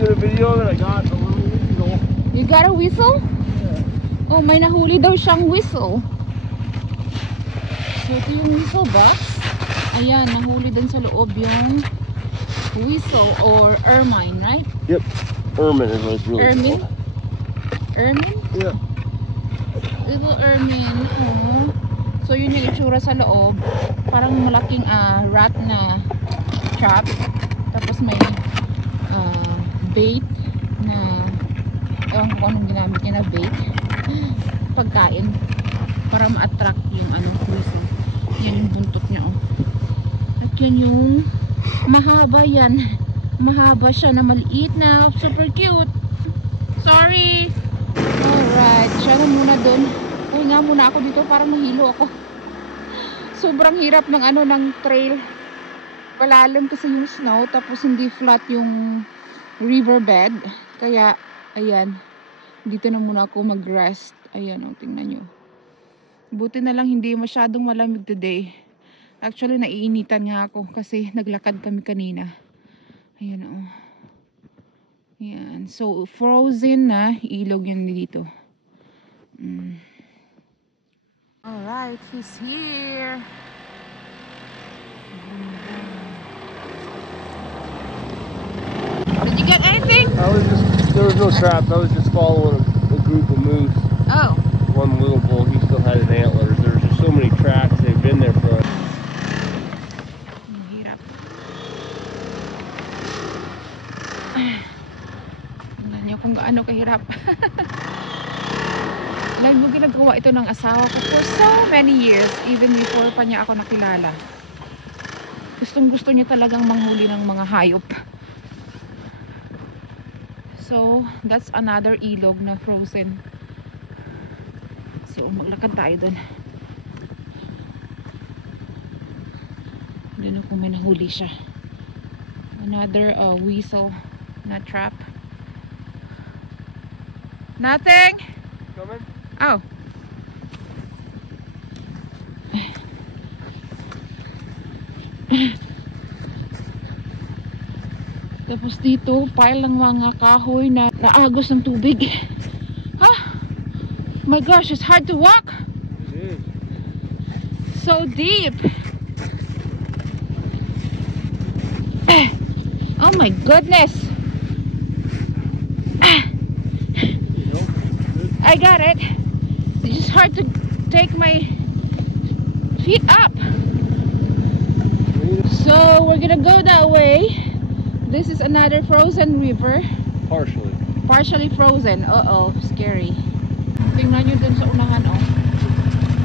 look at a video that I got a little whistle. You got a whistle? Yeah. Oh, may nahuli daw siyang whistle. So, ito yung whistle box. Ayan, nahuli din sa loob yung whistle or ermine, right? Yep. Ermine is what it's really Ermine? called. Ermine? Yeah. Little ermine. Oh. So, yun yung itsura sa loob. Parang malaking rat na trap. Tapos may bait na ewan ko anong ginamit niya na bait. Pagkain. Para ma-attract yung whistle. Yan yung buntot niya, oh. At yan yung mahaba yan. Mahaba siya na maliit na. Super cute. Sorry. Alright. Siya na muna dun. Uy nga muna ako dito. Parang nahilo ako. Sobrang hirap ng ng trail. Palalim kasi yung snow. Tapos hindi flat yung riverbed. Kaya, ayan. Dito na muna ako mag-rest. Ayan, oh, tingnan nyo. Buti na lang hindi masyadong malamig today. Actually, naiinitan nga ako kasi naglakad kami kanina. Ayan, oh. Ayan. So, frozen na ilog yan dito. Alright, he's here. Did you get anything? There was no traps. I was just following a group of moose. Oh. One little bull, he still had his antlers. There's just so many tracks. They've been there for us. Hirap. Tingnan niyo kung gaano kahirap. Lagi mo ginagawa ito ng asawa ko for so many years, even before pa niya ako nakilala. Gustong gusto niya talagang manghuli ng mga hayop. So, that's another ilog na frozen. So, maglakad tayo dun. Dun ako may nahuli siya. Another weasel na trap. Nothing? Coming? Oh. Tapos dito, pile ng mga kahoy na naagos ng tubig. Ha? My gosh, it's hard to walk. It is. So deep. Oh my goodness. I got it. It's just hard to take my feet up. So we're gonna go that way. This is another frozen river. Partially. Partially frozen. Uh-oh, scary. Tingnan nyo dun sa unahan, oh.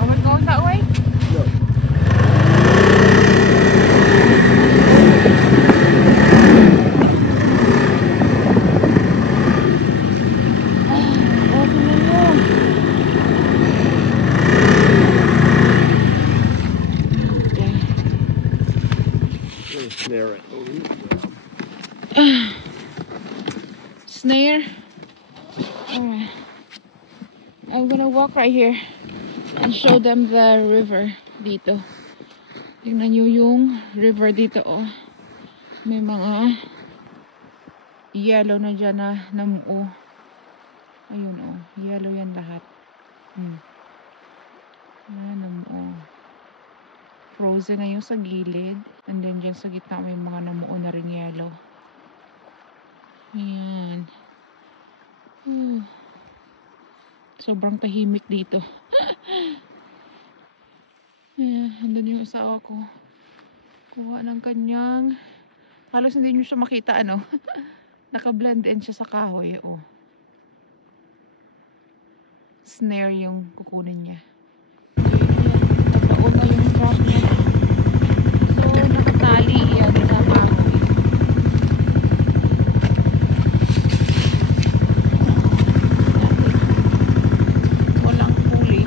Are we going that way? No. Snare it. Snare. Alright. I'm gonna walk right here and show them the river dito. Tingnan nyo yung river dito, oh. May mga yellow na dyan na namuo. Ayun, oh. Yellow yan lahat. Namuo. Frozen na yung sa gilid. And then dyan sa gitna may mga namuo na ring yellow. Ayan. Sobrang tahimik dito. Ayan, andun yung asawa ko. Kuha ng kanyang, halos hindi nyo siya makita, ano. Naka-blend in siya sa kahoy, oh. Snare yung kukunin niya. Nabaon na yung trap niya. So, nakatali yan sa kahoy. Walang huli.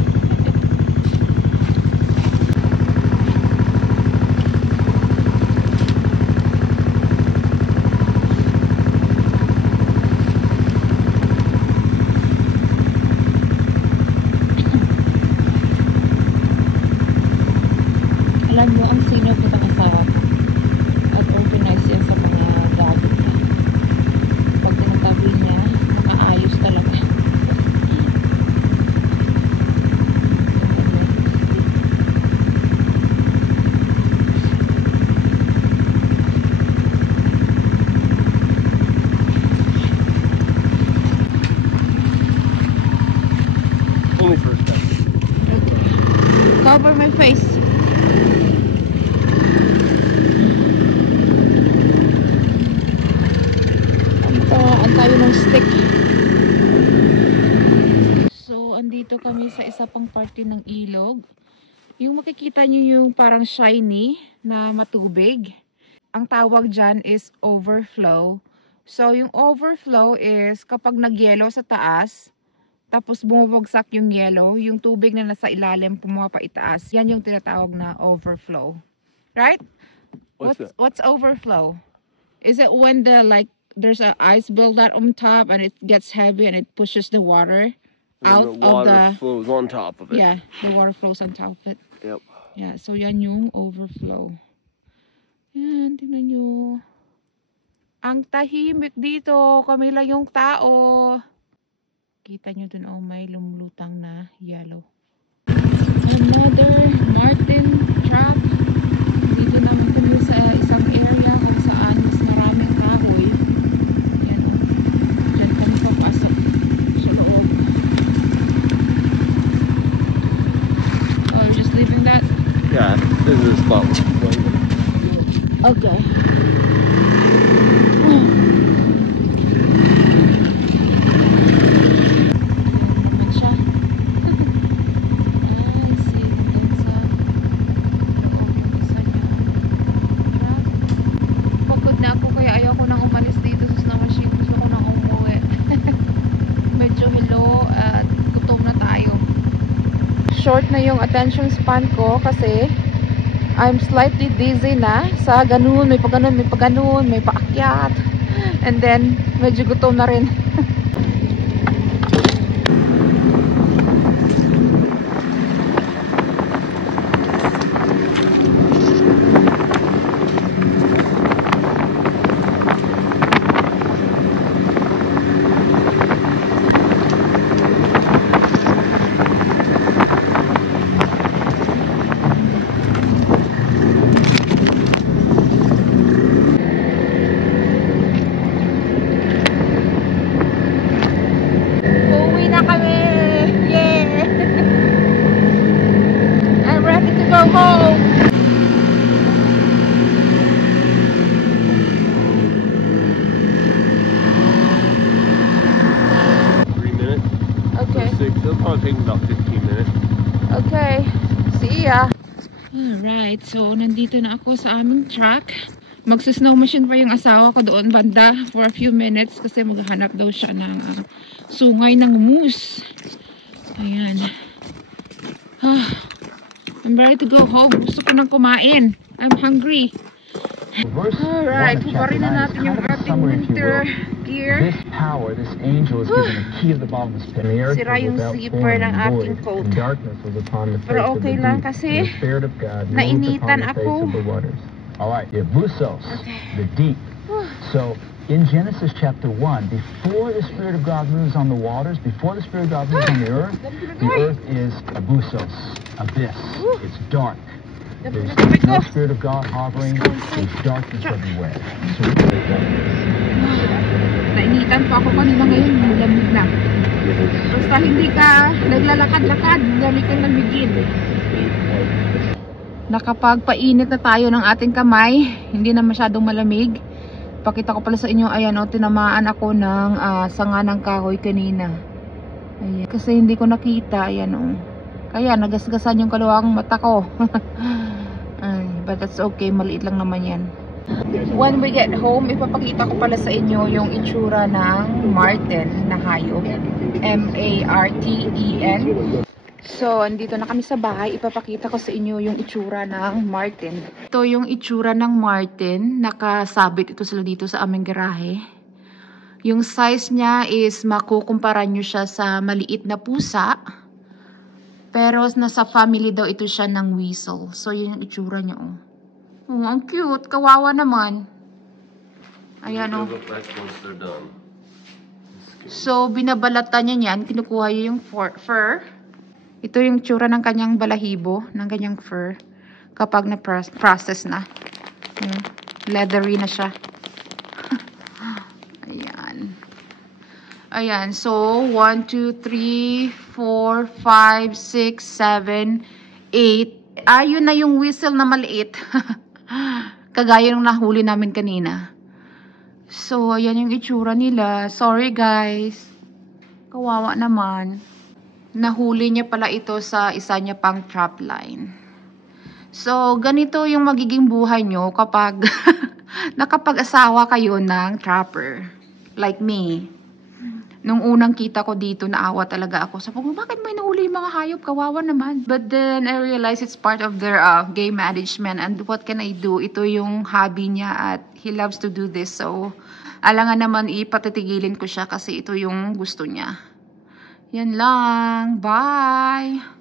face. Matawaan tayo ng stick. So, andito kami sa isa pang parte ng ilog. Yung makikita nyo yung parang shiny na matubig. Ang tawag dyan is overflow. So, yung overflow is kapag nagyelo sa taas, tapos bumabagsak yung yelo, yung tubig na nasa ilalim pumapa itaas. Yan yung tinatawag na overflow. Right? What's overflow? Is it when there's a ice buildup on top and it gets heavy and it pushes the water out and the water of the flows on top of it. Yeah, the water flows on top of it. Yep. Yeah, so yan yung overflow. Yan, tingnan nyo. Ang tahimik dito. Kami lang yung tao. Kita nyo dun, oh, may lumulutang na yellow. Another Martin trap. Dito naman kami sa isang area kung saan mas maraming kahoy. Yan, oh. Diyan kami papasok sa loob. Oh, you're just leaving that? Yeah, this is the spot. Okay. Short na yung attention span ko kasi I'm slightly dizzy na sa ganun, may paganon, may paganon, may paakyat, and then medyo gutom na rin. Okay, see ya. Alright, so nandito na ako sa aming truck. Magsa-snow machine pa yung asawa ko doon banda for a few minutes kasi maghahanap daw siya ng sungay ng moose. Ayan. I'm ready to go home. Gusto ko nang kumain. I'm hungry. Alright, hubarin na natin yung ating winter gear. Sira yung zipper ng ating coat. Pero okay lang kasi nainitan ako. Alright, you have Busos, the deep. So, in Genesis chapter 1, before the Spirit of God moves on the waters, before the Spirit of God moves on the earth is a Busos, abyss. It's dark. There's no Spirit of God hovering. There's darkness everywhere. Nainitan pa ako kanina, ngayon lamig na. Basta hindi ka naglalakad-lakad, dali kang lamigin. Nakapagpainit na tayo ng ating kamay, hindi na masyadong malamig. Pakita ko pala sa inyo, ayan o, tinamaan ako ng sanga ng kahoy kanina. Ayan. Kasi hindi ko nakita, ayan o. Kaya nagasgasan yung kalawang mata ko. Ay, but that's okay, maliit lang naman yan. When we get home, ipapakita ko pala sa inyo yung itsura ng marten na hayop. M-A-R-T-E-N. So, andito na kami sa bahay. Ipapakita ko sa inyo yung itsura ng marten. Ito yung itsura ng marten. Nakasabit ito sila dito sa aming garahe. Yung size niya is makukumpara nyo siya sa maliit na pusa. Pero nasa family daw ito siya ng weasel. So, yun yung itsura niya. Oh, ang cute. Kawawa naman. Ayan o. So, binabalatan niya yan. Kinukuha niya yung fur. Ito yung tsura ng kanyang balahibo, ng kanyang fur, kapag na-process na. Leathery na siya. Ayan. Ayan, so 1, 2, 3, 4, 5, 6, 7, 8. Yun na yung whistle na maliit. Kagaya nung nahuli namin kanina. So, ayan yung itsura nila. Sorry guys. Kawawa naman. Nahuli niya pala ito sa isa niya pang trap line. So, ganito yung magiging buhay nyo kapag nakapag-asawa kayo ng trapper. Like me. Nung unang kita ko dito, naawa talaga ako. Sabi ko, bakit may nahuli yung mga hayop? Kawawa naman. But then, I realized it's part of their game management. And what can I do? Ito yung hobby niya at he loves to do this. So, alangan naman ipatitigilin ko siya kasi ito yung gusto niya. Yan lang. Bye!